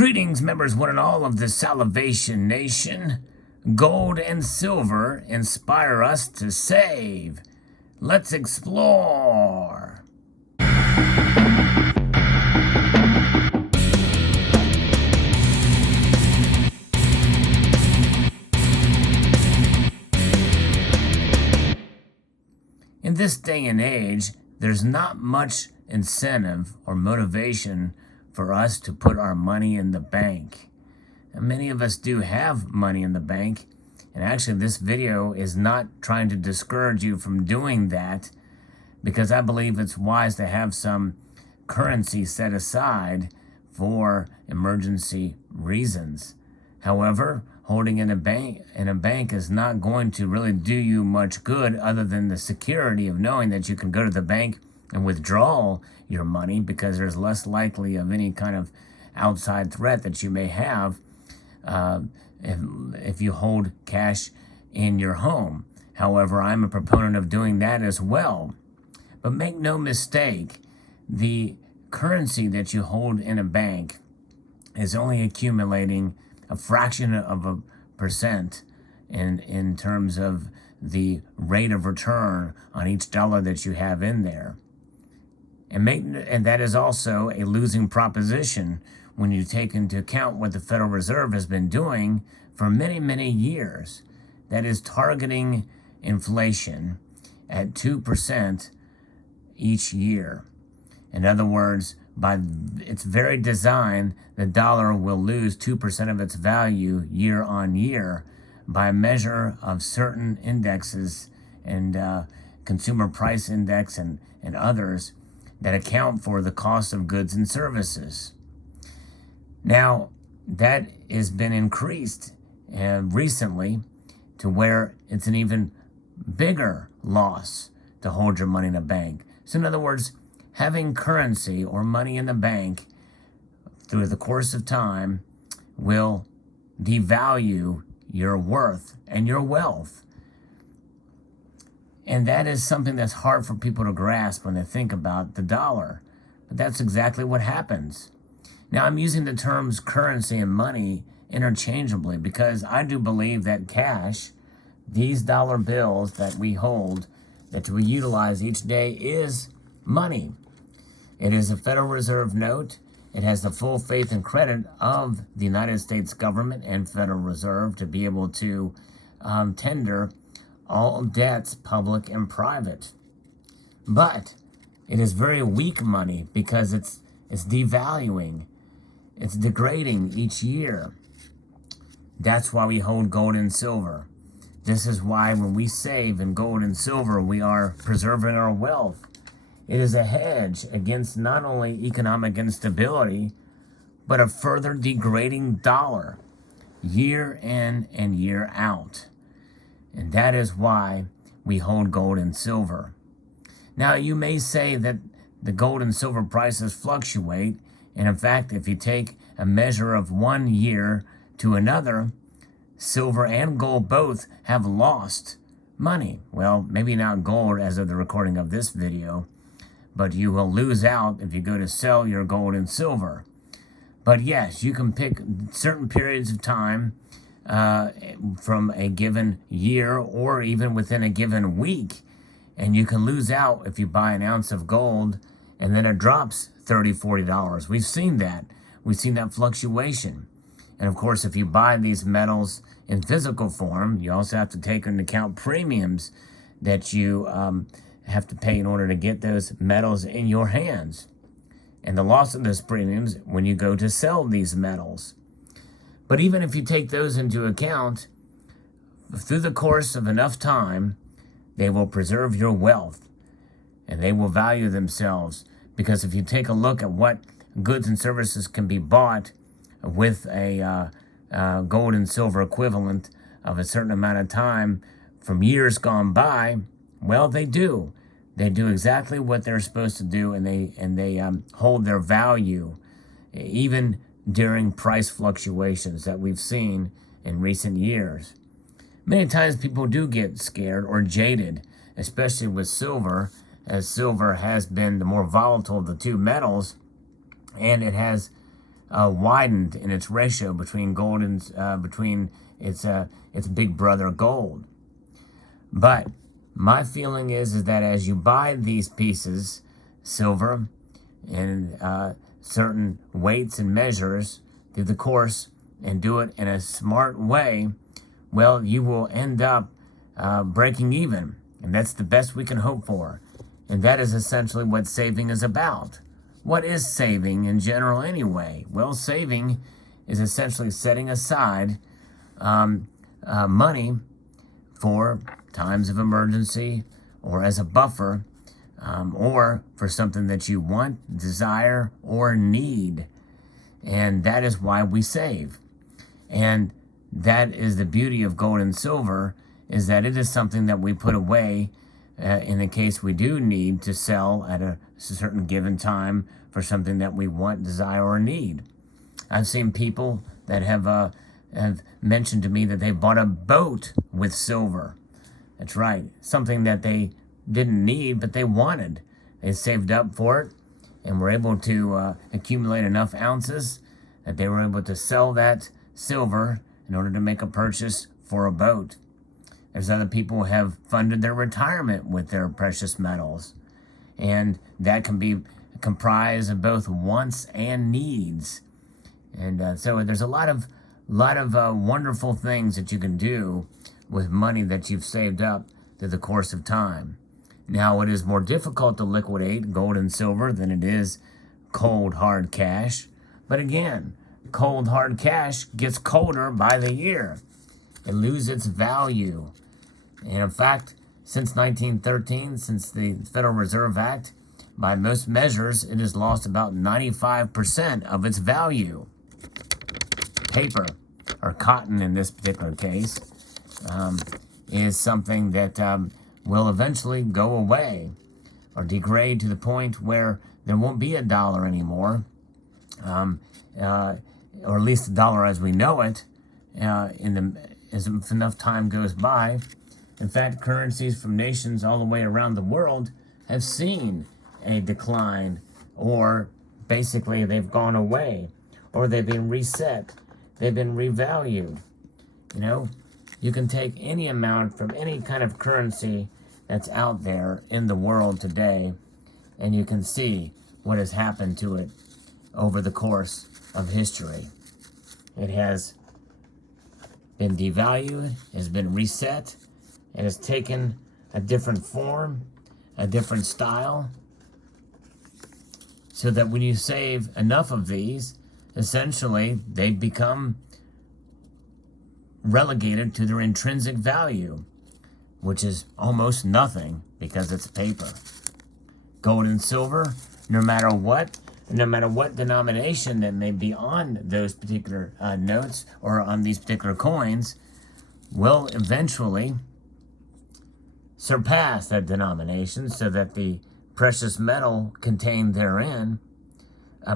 Greetings, members, one and all of the Salivation Nation. Gold and silver inspire us to save. Let's explore. In this day and age, there's not much incentive or motivation for us to put our money in the bank. And many of us do have money in the bank, and actually this video is not trying to discourage you from doing that, because I believe it's wise to have some currency set aside for emergency reasons. However, holding in a bank is not going to really do you much good, other than the security of knowing that you can go to the bank and withdraw your money, because there's less likely of any kind of outside threat that you may have if you hold cash in your home. However, I'm a proponent of doing that as well. But make no mistake, the currency that you hold in a bank is only accumulating a fraction of a percent in terms of the rate of return on each dollar that you have in there. And that is also a losing proposition when you take into account what the Federal Reserve has been doing for many, many years. That is targeting inflation at 2% each year. In other words, by its very design, the dollar will lose 2% of its value year on year by a measure of certain indexes and consumer price index and others that account for the cost of goods and services. Now, that has been increased recently to where it's an even bigger loss to hold your money in a bank. So in other words, having currency or money in the bank through the course of time will devalue your worth and your wealth. And that is something that's hard for people to grasp when they think about the dollar. But that's exactly what happens. Now, I'm using the terms currency and money interchangeably because I do believe that cash, these dollar bills that we hold, that we utilize each day, is money. It is a Federal Reserve note. It has the full faith and credit of the United States government and Federal Reserve to be able to tender all debts, public and private. But it is very weak money because it's devaluing. It's degrading each year. That's why we hold gold and silver. This is why when we save in gold and silver, we are preserving our wealth. It is a hedge against not only economic instability, but a further degrading dollar year in and year out. And that is why we hold gold and silver. Now, you may say that the gold and silver prices fluctuate. And in fact, if you take a measure of 1 year to another, silver and gold both have lost money. Well, maybe not gold as of the recording of this video, but you will lose out if you go to sell your gold and silver. But yes, you can pick certain periods of time from a given year or even within a given week, and you can lose out if you buy an ounce of gold and then it drops $30, $40. We've seen that. We've seen that fluctuation. And of course, if you buy these metals in physical form, you also have to take into account premiums that you have to pay in order to get those metals in your hands, and the loss of those premiums when you go to sell these metals. But even if you take those into account, through the course of enough time, they will preserve your wealth and they will value themselves. Because if you take a look at what goods and services can be bought with a gold and silver equivalent of a certain amount of time from years gone by, well, they do. They do exactly what they're supposed to do, and they hold their value, even during price fluctuations that we've seen in recent years. Many times people do get scared or jaded, especially with silver, as silver has been the more volatile of the two metals, and it has widened in its ratio between gold and between its big brother gold. But my feeling is that as you buy these pieces, silver, in certain weights and measures through the course, and do it in a smart way, well, you will end up breaking even. And that's the best we can hope for. And that is essentially what saving is about. What is saving in general anyway? Well, saving is essentially setting aside money for times of emergency, or as a buffer, or for something that you want, desire, or need. And that is why we save. And that is the beauty of gold and silver, is that it is something that we put away in the case we do need to sell at a certain given time for something that we want, desire, or need. I've seen people that have mentioned to me that they bought a boat with silver. That's right, something that they didn't need, but they wanted. They saved up for it and were able to accumulate enough ounces that they were able to sell that silver in order to make a purchase for a boat. There's other people who have funded their retirement with their precious metals, and that can be comprised of both wants and needs. And so there's a lot of wonderful things that you can do with money that you've saved up through the course of time. Now, it is more difficult to liquidate gold and silver than it is cold, hard cash. But again, cold, hard cash gets colder by the year. It loses its value. And in fact, since 1913, since the Federal Reserve Act, by most measures, it has lost about 95% of its value. Paper, or cotton in this particular case, is something that will eventually go away or degrade to the point where there won't be a dollar anymore, or at least a dollar as we know it, as enough time goes by. In fact, currencies from nations all the way around the world have seen a decline, or basically they've gone away, or they've been reset, they've been revalued. You know, you can take any amount from any kind of currency that's out there in the world today, and you can see what has happened to it over the course of history. It has been devalued, has been reset, and has taken a different form, a different style, so that when you save enough of these, essentially they become relegated to their intrinsic value, which is almost nothing because it's paper. Gold and silver, no matter what denomination that may be on those particular notes or on these particular coins, will eventually surpass that denomination, so that the precious metal contained therein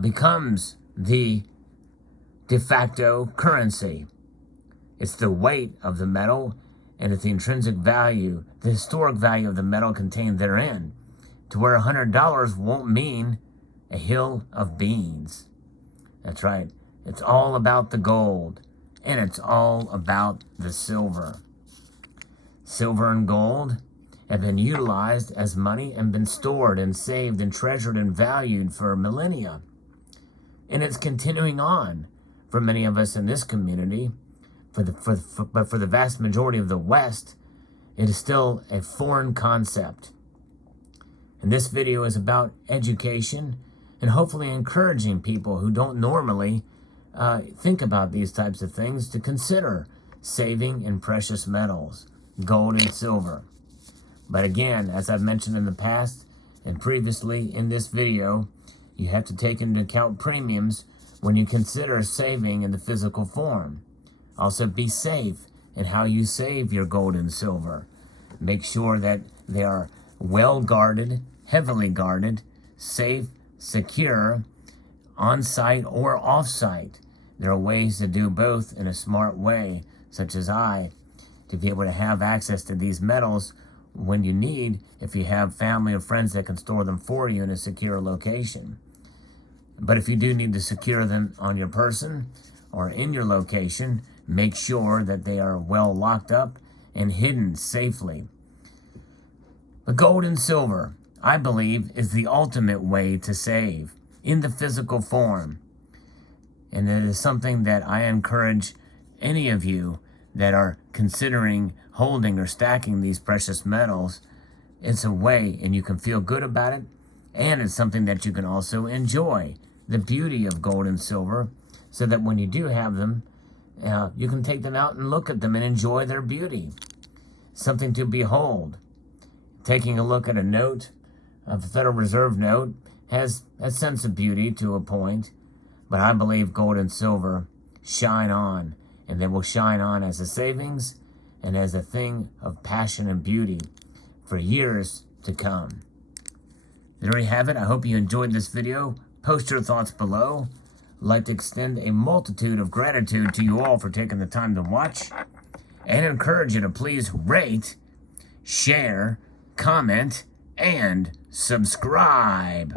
becomes the de facto currency. It's the weight of the metal, and it's the intrinsic value, the historic value of the metal contained therein, to where $100 won't mean a hill of beans. That's right. It's all about the gold, and it's all about the silver. Silver and gold have been utilized as money and been stored and saved and treasured and valued for millennia. And it's continuing on for many of us in this community. But for the vast majority of the West, it is still a foreign concept. And this video is about education and hopefully encouraging people who don't normally think about these types of things to consider saving in precious metals, gold and silver. But again, as I've mentioned in the past and previously in this video, you have to take into account premiums when you consider saving in the physical form. Also, be safe in how you save your gold and silver. Make sure that they are well guarded, heavily guarded, safe, secure, on-site or off-site. There are ways to do both in a smart way, such as to be able to have access to these metals when you need, if you have family or friends that can store them for you in a secure location. But if you do need to secure them on your person or in your location, make sure that they are well locked up and hidden safely. But gold and silver, I believe, is the ultimate way to save in the physical form. And it is something that I encourage any of you that are considering holding or stacking these precious metals. It's a way, and you can feel good about it, and it's something that you can also enjoy the beauty of gold and silver, so that when you do have them, you can take them out and look at them and enjoy their beauty. Something to behold. Taking a look at a note, a Federal Reserve note, has a sense of beauty to a point, but I believe gold and silver shine on, and they will shine on as a savings and as a thing of passion and beauty for years to come. There you have it. I hope you enjoyed this video. Post your thoughts below. I'd like to extend a multitude of gratitude to you all for taking the time to watch, and encourage you to please rate, share, comment, and subscribe.